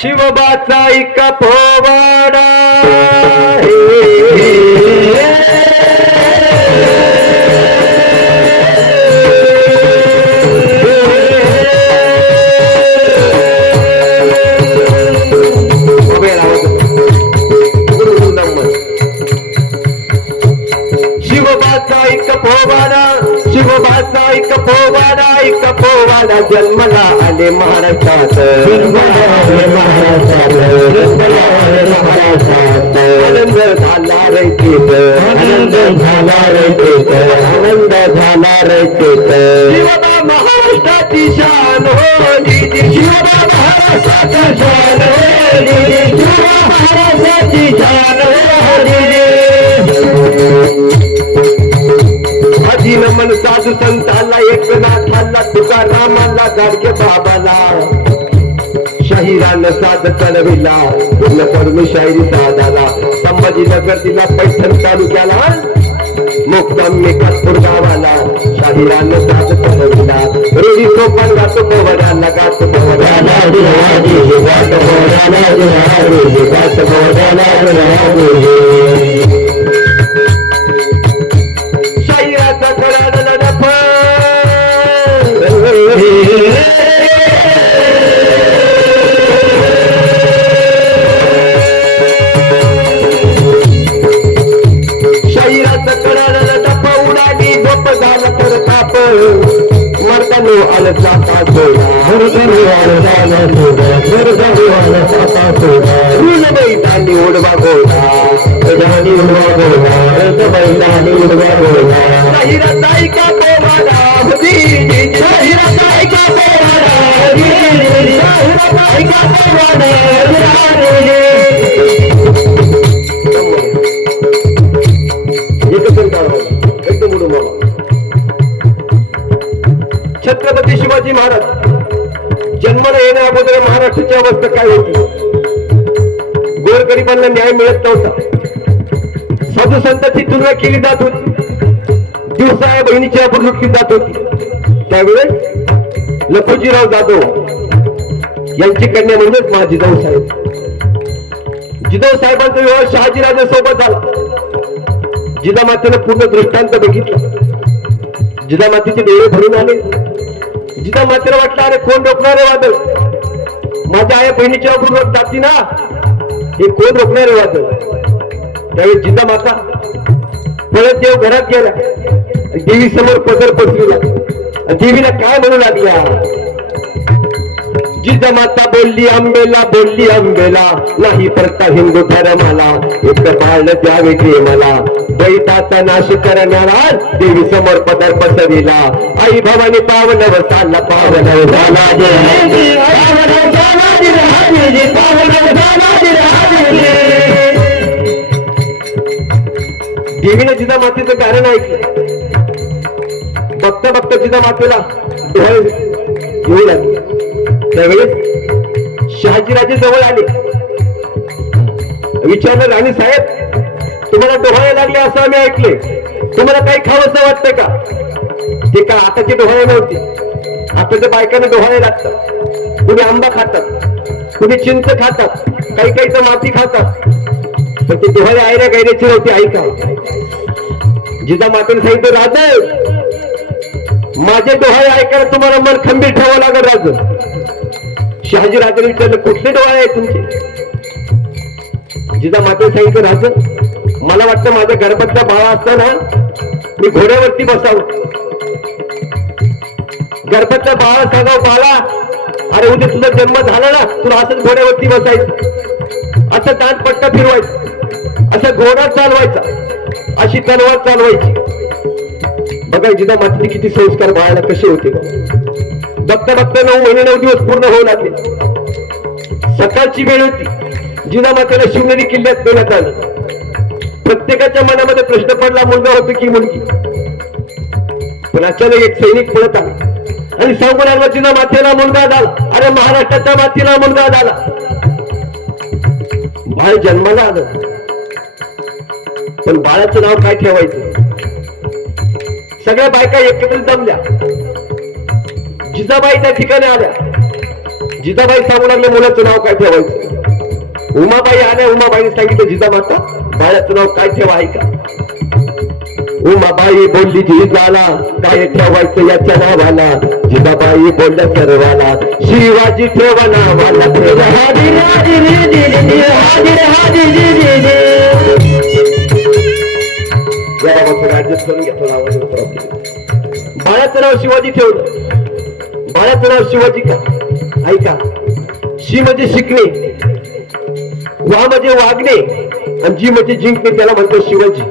शिवबाचा इका पोवाडा जन्मला आले महाराष्ट्रात. जन्मला आले महाराष्ट्रात. जन्मला आले महाराष्ट्रात. आनंद झाला रे तिथ आनंद झाला आनंद झाला शिवबा महाराष्ट्राची शान हो दीदी शिवबा महाराष्ट्राची शान हो दीदी शिवबा महाराष्ट्राची शान हो दीदी आधी नमन साधू संताला एकनाथाला तुकारामाला गाडगे बाबाला. शाहिरानं साध चढविला पूर्ण करून शाहिरी साधाला. संभाजीनगर तिला पैठण तालुक्याला मुक्कामी कातपूर गावाला. शाहिरानं साध चढविला रोडी सोपान गातो पोवड्याला गातो पोवड्याला गातो पोवड्याला गातो पोवड्याला मर्दानो आलं चापा सोडा मर्दानो आलं चापा सोडा मर्दानो आलं चापा सोडा ऋण बैठानी उडवा गोडा बैठानी उडवा गोडा रथ बैठानी उडवा गोडा महिरा ताई का पोवाडा हदी ताई का पोवाडा हदी ताई का पोवाडा छत्रपती शिवाजी महाराज जन्माला येण्या अगोदर महाराष्ट्राची अवस्था काय होती? गोरगरिबांना न्याय मिळत नव्हता. साधू संतांची तुलना केली जात होती. दिवसा या बहिणीची आपण लुटली जात होती. त्यावेळेस लखोजीराव जाधव यांची कन्या म्हणजेच महा जिजाऊ साहेब. जिजाऊ साहेबांचा विवाह शहाजीराजांसोबत झाला. जिजामातेनं पूर्ण दृष्टांत बघितला. जिजामातेचे डोळे भरून आले. जिथं मात्र वाटलं अरे कोण रोखणारे वादळ? माझ्या आई बहिणीच्या पूर्वक जाती ना? हे कोण रोखणारे वादळ? त्यावेळी जिजामाता परत देव घरात गेला. देवी समोर पदर पसरला देवीला काय म्हणू लागल्या जिजामाता बोलली आंबेला बोलली आंबेला. नाही परता हिंदू धर्माला. एक बाळ द्यावे ते मला. दैताचा नाश करणारा देवी समोर पदर पसरिला आई भवानी पावन वसाला पावन वसाला जय. देवीनं जिजा मातेचं कारण ऐकलं. बघता बघता जिजा मातेला डोळे येऊ लागले त्यावेळेस शहाजीराजे जवळ आले. विचारलं राणी साहेब तुम्हाला डोहाळे लागले असं आम्ही ऐकले. तुम्हाला काही खावंसं वाटतं का? ते का आताचे डोहाळे नव्हते. आताच्या बायकांना डोहाळे लागतात. कुणी आंबा खातात कुणी चिंच खातात काही काही तर माती खातात. पण ते डोहाळे आयऱ्या गायऱ्याची नव्हती ऐका जिजा मातेने सांगितलं राज माझे डोहाळे ऐकायला तुम्हाला मन खंबीर ठेवावं लागेल राज शहाजी राजाने विचारलं कुठले डोळे आहे तुमचे? जिजा माते सांगितलं राज मला वाटतं माझ्या गर्भातला बाळा असताना मी घोड्यावरती बसावं. गर्भातला बाळा सांगाव बाळा. अरे उद्या तुझा जन्म झाला ना तुला असंच घोड्यावरती बसायचं. असं दांतपट्टा फिरवायचं. असं घोडा चालवायचा. अशी तलवार चालवायची. बघा जिजा मातेने किती संस्कार बाळाला कसे होते. बघता बघता नऊ महिने नऊ दिवस पूर्ण होऊ लागले. सकाळची वेळ होती. जिनामातेला शिवनेरी किल्ल्यात देण्यात आलं. प्रत्येकाच्या मनामध्ये प्रश्न पडला मुलगा होतो की मुलगी? पण अचानक एक सैनिक पळत आला आणि सांगू लागला जिना मातेला मुलगा झाला. अरे महाराष्ट्राच्या मातीला मुलगा झाला. बाळ जन्माला आलं. पण बाळाचं नाव काय ठेवायचं? सगळ्या बायका एकत्र जमल्या. जिजाबाई त्या ठिकाणी आल्या. जिजाबाई सांगू लागले मुलाचं नाव काय ठेवायचं? उमाबाई आल्या. उमाबाईने सांगितलं जिजामाता बाळाचं नाव काय ठेवा ऐका. उमाबाई बोलली जिजाला काय ठेवायचं याच्या नावाला? जिजाबाई बोलल्या सर्वाला शिवाजी ठेवा नावाला. ठेवा या बाळाचं नाव शिवाजी ठेवलं. बाळाचं नाव शिवाजी का? ऐका. शी म्हणजे शिकणे. वा म्हणजे वागणे. आणि जी म्हणजे जिंकणे त्याला म्हणतो शिवाजी.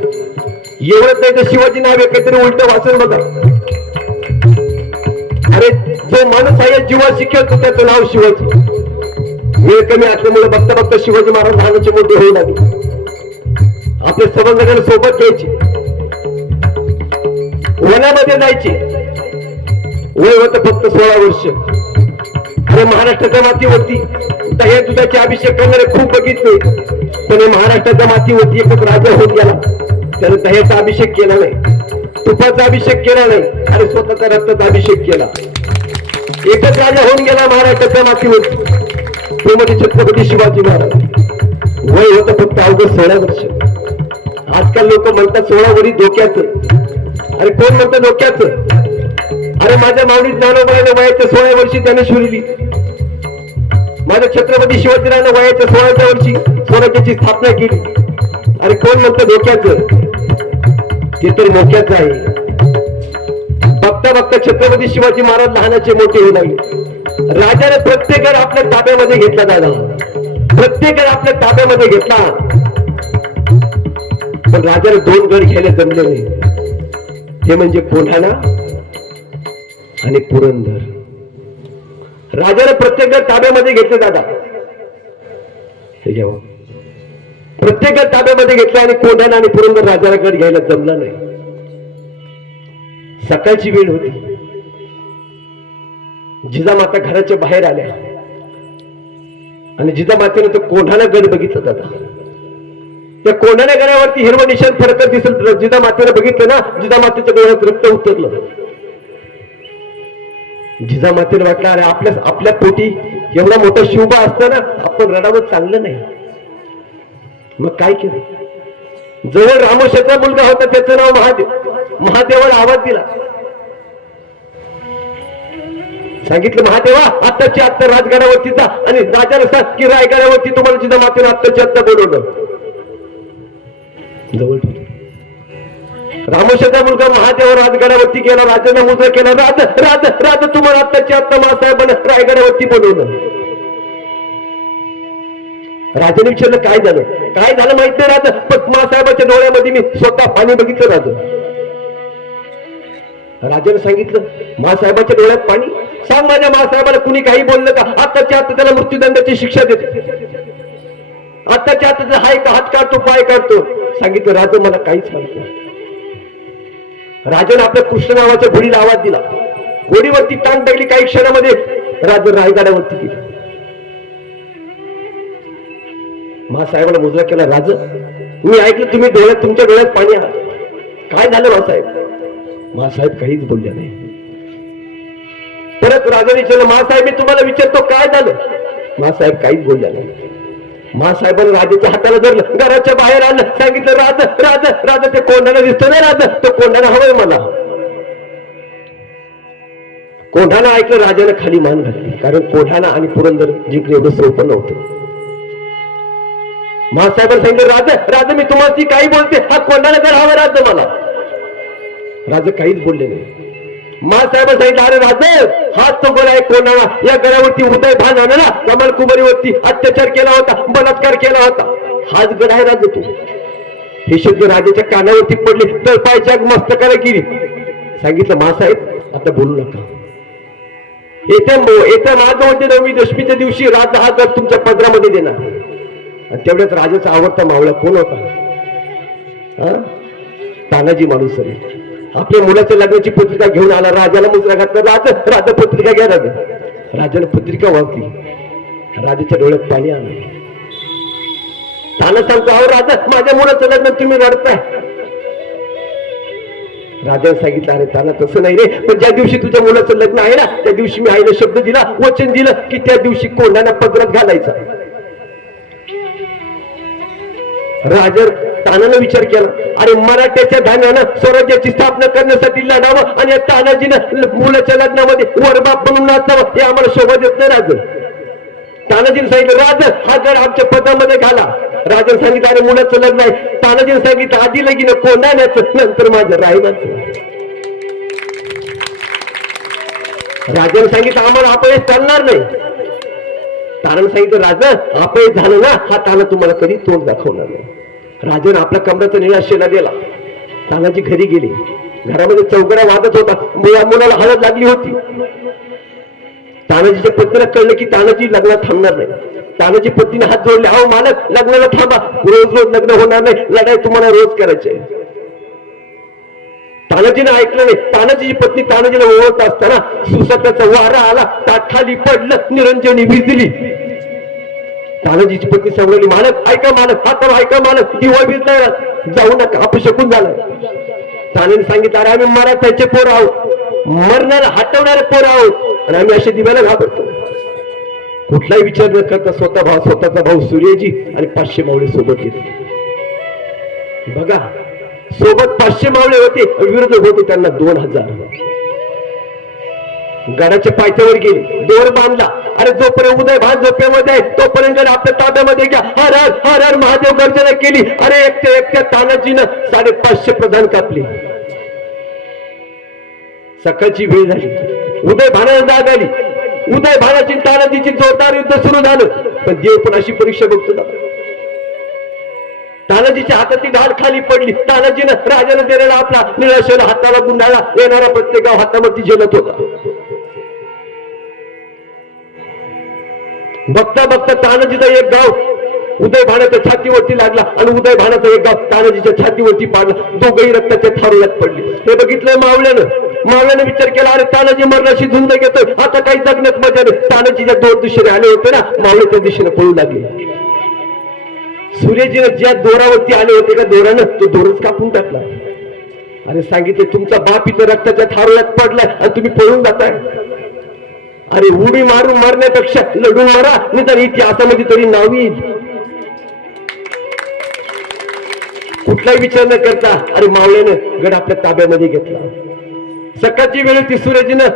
एवढंच नाही तर शिवाजी नाव एक काहीतरी उलट वाचन बघा. अरे जो माणूस आहे जीवा शिकेल त्याचं नाव शिवाजी. वेळ कमी असल्यामुळे बघता बघता शिवाजी महाराज लहानाचे मोठे होऊ लागले. आपले संबंधकडे सोबत घ्यायचे. वनामध्ये जायचे. वय होतं फक्त सोळा वर्ष. अरे महाराष्ट्राच्या मातीवरती दह्या दुधाचे अभिषेक करणारे खूप बघितले. पण हे महाराष्ट्राच्या मातीवरती एकच राजा होत गेला. त्याने दह्याचा अभिषेक केला नाही. तुपाचा अभिषेक केला नाही अरे स्वतःचा रक्ताचा अभिषेक केला. एकच राजा होऊन गेला महाराष्ट्राच्या मातीवरती तो म्हणजे छत्रपती शिवाजी महाराज. वय होतं फक्त अवघड सोळा वर्ष. आजकाल लोक म्हणतात सोळा वरी धोक्याचं. अरे कोण म्हणतं धोक्याचं? अरे माझ्या माऊली ज्ञानोबाईने वयाच्या सोळा वर्षी त्याने शिरली माझ्या छत्रपती शिवाजीरावने वयाच्या सोळाव्या वर्षी स्वराज्याची स्थापना केली. अरे कोण म्हणतं धोक्याचं ते तर मोक्याचं आहे बघता बघता छत्रपती शिवाजी महाराज लहानाचे मोठे होऊ लागले. राजाने प्रत्येकाला आपल्या ताब्यामध्ये घेतला दादा प्रत्येकाला आपल्या ताब्यामध्ये घेतला. पण राजाने दोन गड घ्यायला जमले नाही. ते म्हणजे कोल्हाणा आणि पुरंदर. राजाने प्रत्येक ताब्यामध्ये घेतले दादा. हे हो. प्रत्येक ताब्यामध्ये घेतलं आणि कोंढाणा आणि पुरंदर राजाला गड घ्यायला जमला नाही. सकाळची वेळ होती. जिजामाता घराच्या बाहेर आल्या. आणि जिजामातेने तो कोंढाणा गड बघितला दादा. त्या कोंढाण्या गडावरती हिरवं निशाण फरकत दिसत जिजामातेने बघितलं ना जिजामातेच्या डोळ्यात रक्त उतरलं. जिजामातील वाटलं अरे आपल्या आपल्या पोटी एवढा मोठा शिवबा असताना आपण रडावं चांगलं नाही. मग काय केलं? जवळ रामोशाचा मुलगा होता त्याचं नाव महादेव. महादेवाला आवाज दिला. सांगितलं महादेवा आत्ताची आत्ता राजगडावरती जा आणि राजाला सांग की रायगडावरती तुम्हाला जिजामातीनं आत्ताची आत्ता बोलवलं. जवळ ठेवलं. रामोशाचा मुलगा महादेव राजगडावरती गेला राजाने मुजरा केला. राज राज राज तुम्हाला आत्ताची आत्ता मासाहेबांना रायगडावरती बोलवलं. राजाने विचारलं काय झालं? काय झालं माहीत नाही राज. पण मासाहेबाच्या डोळ्यामध्ये मी स्वतः पाणी बघितलं राज. राजाने सांगितलं मासाहेबाच्या डोळ्यात पाणी? सांग माझ्या मासाहेबाला कुणी काही बोललं का? आत्ताच्या आता त्याला मृत्यूदंडाची शिक्षा देते. आत्ताच्या आता हाय का हात काढतो पाय काढतो? सांगितलं राजा मला काहीच सांगतो राजाने आपल्या कृष्ण नावाच्या घोडीला आवाज दिला. घोडीवरती टांग टाकली काही क्षणामध्ये राजा रायगडावरती गेली. महासाहेबाला मुजरा केला राज मी ऐकलं तुम्ही डोळ्यात तुमच्या डोळ्यात पाणी आहात काय झालं महासाहेब महासाहेब काहीच बोलले नाही. परत राजाने विचारलं महासाहेब मी तुम्हाला विचारतो काय झालं? महासाहेब काहीच बोलले नाही. महासाहेबांनी राजाच्या हाताला धरलं घराच्या बाहेर आलं सांगितलं राज राज राजा ते कोंढाणा दिसतो ना राजा तो कोंढाणा हवंय मला. कोंढाला ऐकलं राजाने खाली मान घातली कारण कोंढाना आणि पुरंदर जिंकले एवढं सोपं नव्हतं. महासाहेबांनी सांगितलं राजा राजा मी तुम्हाला ती काही बोलते हा कोंढाणा जर हवा राज मला. राजा काहीच बोलले नाही. महासाहेबांनी सांगितलं अरे राजे हाच तो गोळा आहे कोणाला या गडावरती उदय भान आणला कमल कुमारीवरती अत्याचार केला होता बलात्कार केला होता. हाच गड आहे राजे तू. हे शब्द राजाच्या कानावरती पडले तर पायच्या मस्तकाला गिरी सांगितलं महासाहेब आता बोलू नका. येत्या येत्या माघवंती नवमी दशमीच्या दिवशी राजा हा गड तुमच्या पदरामध्ये देणार. आणि तेवढ्याच राजाचा आवडता मावळा कोण होता? हा? तानाजी माणूस आपल्या मुलाच्या लग्नाची पत्रिका घेऊन आला राजाला मुद्रा घातला राजा राजा पत्रिका घ्या राजा राजाने पत्रिका वाचली. राजाच्या डोळ्यात पाणी आलं. ताना सांगतो अहो राजा माझ्या मुलाचं लग्न तुम्ही रडताय. राजाने सांगितलं अरे ताना तसं नाही रे. पण ज्या दिवशी तुझ्या मुलाचं लग्न आहे ना त्या दिवशी मी आईला शब्द दिला वचन दिलं की त्या दिवशी कोंडाना पदरात घालायचा. राजा तानानं विचार केला. आणि मराठ्याच्या धान्यानं स्वराज्याची स्थापना करण्यासाठी लढावं आणि या तानाजीनं मुलाच्या लग्नामध्ये वरबाप म्हणून नाचावं हे आम्हाला शोभा देत नाही राज तानाजीने सांगितलं राज हा गड आमच्या पदामध्ये घाला. राजन सांगितलं अरे मुलाचं लग्न आहे. तानाजीने सांगितलं आधी लगीन कोंडाण्याचं नंतर माझं राहिलाच. राजाने सांगितलं आम्हाला अपयश चालणार नाही. तारण सांगितलं राजा अपयश झालं ना हा ताना तुम्हाला कधी तोंड दाखवणार नाही. राजन आपल्या कमराचा निराशेला गेला तानाजी घरी गेली. घरामध्ये चौकड्या वादत होता. मुला मुलाला हळद लागली होती. तानाजीच्या पत्नीला कळलं की तानाजी लग्नात थांबणार नाही. तानाजी पत्नीने हात जोडले अहो मालक लग्नाला थांबा. रोज रोज लग्न होणार नाही. लढाई तुम्हाला रोज करायची तानाजीने ऐकलं नाही. तानाजीची पत्नी तानाजीला ओळखत असताना सुसाट्याचा वारा आला. ताट खाली पडलं. निरंजनी भिजली तानाजीची पत्नी सांगली मालक ऐका मालक हा तर ऐका मालक दिवा भिजलाय जाऊ नका अपशकून झालं? तानाने सांगितलं अरे आम्ही मराठ्याचे पोर आहोत. मरणारे हटवणारे पोर आहोत. आणि आम्ही असे दिव्याला घाबरतो. कुठलाही विचार न करता स्वतः भाव स्वतःचा भाऊ सूर्यजी आणि पाचशे मावळे सोबत घेतले बघा सोबत पाचशे मावळे होते विरुद्ध होते त्यांना दोन हजार. गडाच्या पायथ्यावर गेली. दोर बांधला. अरे जोपर्यंत उदय भान झोपेमध्ये आहे तोपर्यंत गड आपल्या ताब्यामध्ये घ्या. हर हर हर हर महादेव गर्जना केली. अरे एकट्या एकट्या तानाजीनं साडेपाचशे प्रधान कापले. सकाळची वेळ झाली. उदय भानाला जाग आली. उदय भानाची तानाजीची जोरदार युद्ध सुरू झालं. पण देव पण अशी परीक्षा बघतो ना. तानाजीच्या हातातली ढाल खाली पडली. तानाजीनं राजाला दिलेला आपला निराशेला हाताला गुंडाळा. येणारा प्रत्येक गाव हातामध्ये झेलत होता. बघता बघता तानाजीचा एक गाव उदय भाण्याच्या छातीवरती लागला आणि उदय भाण्याचा एक गाव तानाजीच्या छातीवरती पाडला. दोघही रक्ताच्या थारुल्यात पडले. हे बघितलं मावल्यानं मावळ्याने विचार केला अरे तानाजी मरणाशी झुंज घेतोय. आता काही जगण्यात मजा नाही. तानाजीच्या दोन दिशेने आले होते ना मावळ्याच्या दिशेने पळू लागले. सूर्यजीनं ज्या दोरावरती आले होते का दोरानं तो दोरच कापून टाकला. अरे सांगितले तुमचा बाप इथं रक्ताच्या थारोळ्यात पडलाय आणि तुम्ही पळून जाताय. अरे उडी मारून मारण्यापेक्षा लढून मारा मी तर इतिहासामध्ये तरी नावी. कुठलाही विचार न करता अरे मावळ्यानं गड आपल्या ताब्यामध्ये घेतला. सकाळची वेळ ती सूर्यजीनं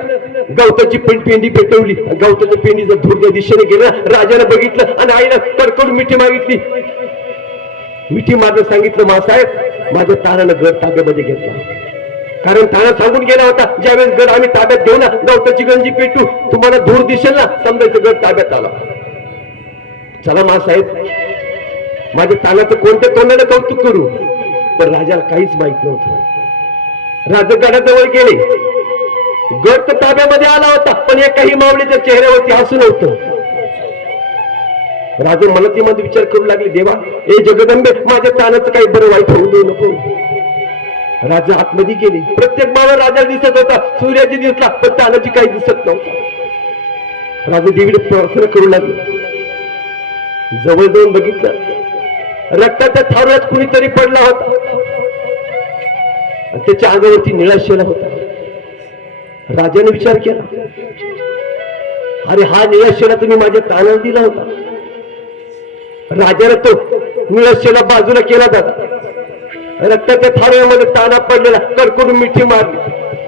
गवताची पण पेंडी पेटवली. गवताच्या पेंडीचं धूर दिशेने गेलं राजानं बघितलं आणि आईनं कडकडून मिठी मागितली. मिठी मारलं सांगितलं मासाहेब माझ्या तारानं गड ताब्यामध्ये घेतला. कारण तारा सांगून गेला होता ज्यावेळेस गड आम्ही ताब्यात घेऊ ना गवताची गंजी पेटू तुम्हाला धूर दिसेल ना समजायचं गड ताब्यात आला. चला मासाहेब माझ्या तानाचं कोणत्या तोंडाने कौतुक करू? पण राजाला काहीच माहीत नव्हतं. राजा गडाजवळ गेले. गड तर ताब्यामध्ये आला होता पण या काही मावळीच्या चेहऱ्यावरती हसू नव्हतं. ती मध्ये विचार करू लागले देवा ए जगदंबे माझ्या तानाचं काही बरं वाईट होऊ देऊ नको. राजा आतमध्ये गेले. प्रत्येक मावळ राजा दिसत होता. सूर्याची दिसला पण तानाची काही दिसत नव्हता. राजा देवीने प्रार्थना करू लागले. जवळ जाऊन बघितलं. रक्ताच्या थारोळ्यात कुणीतरी पडला होता. त्याच्या अंगावरती निळाशेला होता. राजाने विचार केला. अरे हा निळाशेला तुम्ही माझ्या तानाला दिला होता. राजाने तो निळाशेला बाजूला केला जाता. रक्ताच्या थाळ्यामध्ये ताना पडलेला कडकडून मिठी मारली.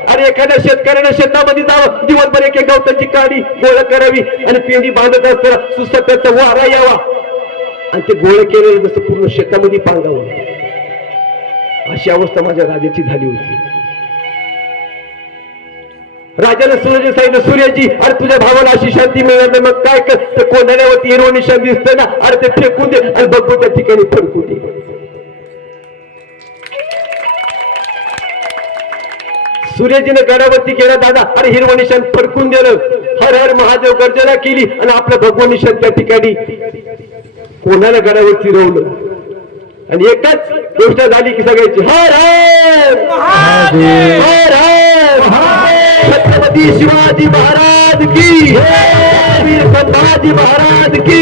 अरे एखाद्या शेतकऱ्याने शेतामध्ये जावं दिवसभर एक एक गवताची काडी गोळा करावी आणि पेंडी बांधत असताना सुसत्याचा वारा यावा. आणि ते गोळे केलेलं जसं पूर्ण शेतामध्ये पांगावं. अशी अवस्था माझ्या राजाची झाली होती. राजाला सूर्य सांगितलं सूर्याची अरे तुझ्या भावाला अशी शांती मिळणार नाही मग काय कर? ते कोंढाण्यावरती हिरवं निशाण ना अरे ते फेकून दे आणि बघू त्या ठिकाणी फडकू दे. सूर्याजीने गडावरती गेला दादा अरे हिरवं निशाण फडकून दिलं. हर हर महादेव गर्जना केली आणि आपलं भगवान निशाण त्या ठिकाणी कोणाला गडावरती रोवलं? आणि एकच गोष्ट झाली की सगळ्याची हर हर! हर हर! छत्रपती शिवाजी महाराज की महाराज की